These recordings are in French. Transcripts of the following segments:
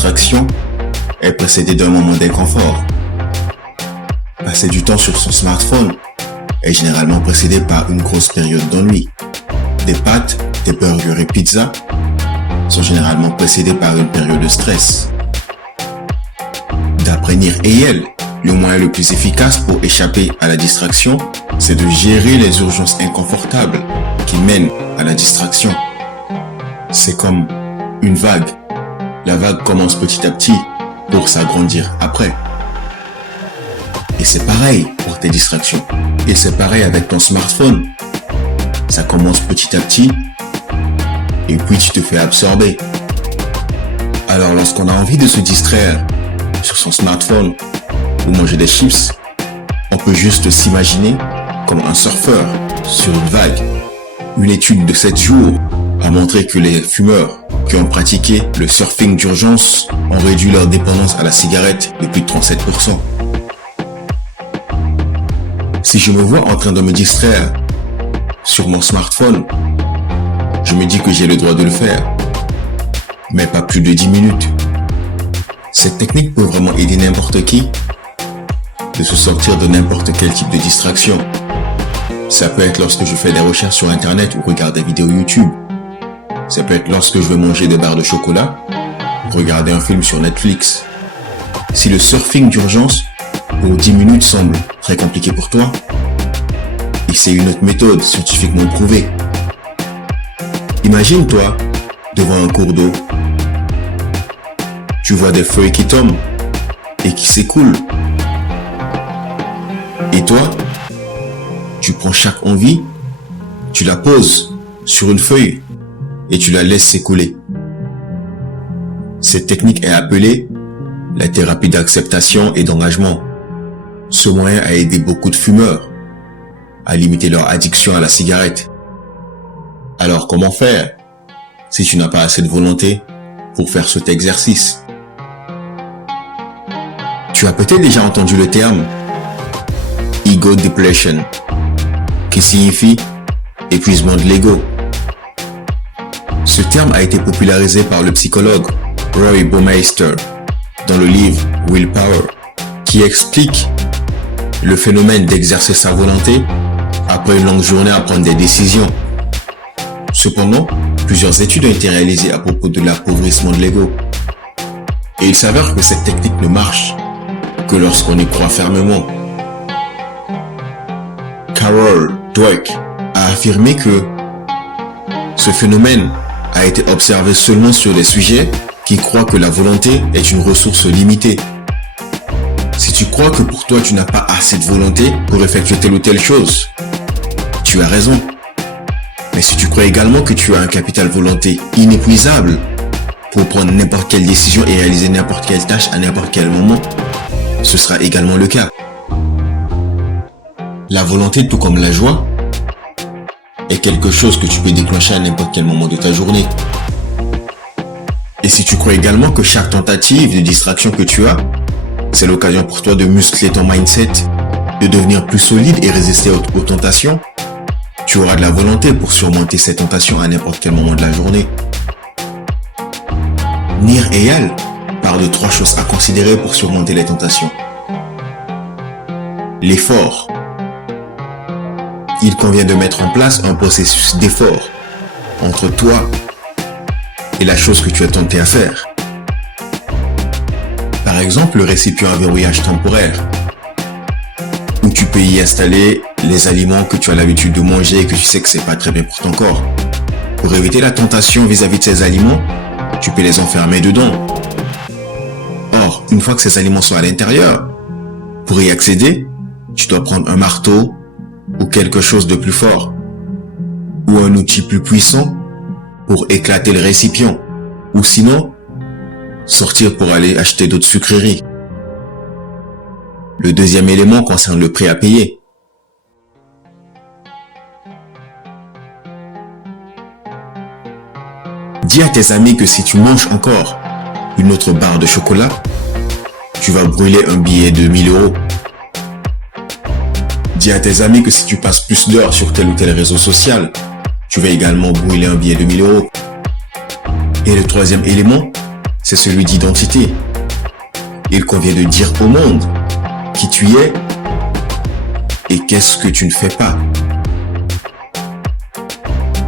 distraction est précédée d'un moment d'inconfort. Passer du temps sur son smartphone est généralement précédé par une grosse période d'ennui. Des pâtes, des burgers et pizzas sont généralement précédés par une période de stress. D'après Nir Eyal, le moyen le plus efficace pour échapper à la distraction, c'est de gérer les urgences inconfortables qui mènent à la distraction. C'est comme une vague. La vague commence petit à petit pour s'agrandir après. Et c'est pareil pour tes distractions. Et c'est pareil avec ton smartphone. Ça commence petit à petit et puis tu te fais absorber. Alors lorsqu'on a envie de se distraire sur son smartphone ou manger des chips, on peut juste s'imaginer comme un surfeur sur une vague. Une étude de 7 jours a montré que les fumeurs qui ont pratiqué le surfing d'urgence ont réduit leur dépendance à la cigarette de plus de 37%. Si je me vois en train de me distraire sur mon smartphone, je me dis que j'ai le droit de le faire, mais pas plus de 10 minutes. Cette technique peut vraiment aider n'importe qui de se sortir de n'importe quel type de distraction. Ça peut être lorsque je fais des recherches sur internet ou regarde des vidéos YouTube. Ça peut être lorsque je veux manger des barres de chocolat ou regarder un film sur Netflix. Si le surfing d'urgence pour 10 minutes semble très compliqué pour toi, essaie une autre méthode scientifiquement prouvée. Imagine-toi devant un cours d'eau. Tu vois des feuilles qui tombent et qui s'écoulent. Et toi, tu prends chaque envie, tu la poses sur une feuille et tu la laisses s'écouler. Cette technique est appelée la thérapie d'acceptation et d'engagement. Ce moyen a aidé beaucoup de fumeurs à limiter leur addiction à la cigarette. Alors comment faire si tu n'as pas assez de volonté pour faire cet exercice? Tu as peut-être déjà entendu le terme ego depletion, qui signifie épuisement de l'ego. Ce terme a été popularisé par le psychologue Roy Baumeister dans le livre Willpower, qui explique le phénomène d'exercer sa volonté après une longue journée à prendre des décisions. Cependant, plusieurs études ont été réalisées à propos de l'appauvrissement de l'ego. Et il s'avère que cette technique ne marche que lorsqu'on y croit fermement. Carol Dweck a affirmé que ce phénomène a été observé seulement sur les sujets qui croient que la volonté est une ressource limitée. Si tu crois que pour toi tu n'as pas assez de volonté pour effectuer telle ou telle chose, tu as raison. Mais si tu crois également que tu as un capital volonté inépuisable pour prendre n'importe quelle décision et réaliser n'importe quelle tâche à n'importe quel moment, ce sera également le cas. La volonté, tout comme la joie, est quelque chose que tu peux déclencher à n'importe quel moment de ta journée. Et si tu crois également que chaque tentative de distraction que tu as, c'est l'occasion pour toi de muscler ton mindset, de devenir plus solide et résister aux tentations, tu auras de la volonté pour surmonter ces tentations à n'importe quel moment de la journée. Nir Eyal parle de 3 choses à considérer pour surmonter les tentations. L'effort. Il convient de mettre en place un processus d'effort entre toi et la chose que tu as tenté à faire. Par exemple, le récipient à verrouillage temporaire, où tu peux y installer les aliments que tu as l'habitude de manger et que tu sais que c'est pas très bien pour ton corps. Pour éviter la tentation vis-à-vis de ces aliments, tu peux les enfermer dedans. Or, une fois que ces aliments sont à l'intérieur, pour y accéder, tu dois prendre un marteau ou quelque chose de plus fort, ou un outil plus puissant pour éclater le récipient, ou sinon, sortir pour aller acheter d'autres sucreries. Le deuxième élément concerne le prix à payer. Dis à tes amis que si tu manges encore une autre barre de chocolat, tu vas brûler un billet de 1000 €. Dis à tes amis que si tu passes plus d'heures sur tel ou tel réseau social, tu vas également brûler un billet de 1000 €. Et le troisième élément, c'est celui d'identité. Il convient de dire au monde qui tu es et qu'est-ce que tu ne fais pas.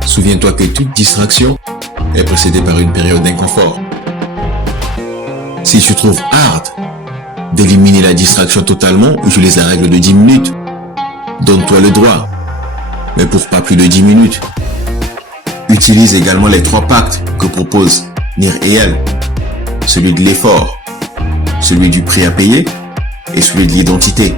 Souviens-toi que toute distraction est précédée par une période d'inconfort. Si tu trouves hard d'éliminer la distraction totalement, utilise la règle de 10 minutes. Donne-toi le droit, mais pour pas plus de 10 minutes. Utilise également les 3 pactes que propose Nir Eyal, celui de l'effort, celui du prix à payer et celui de l'identité.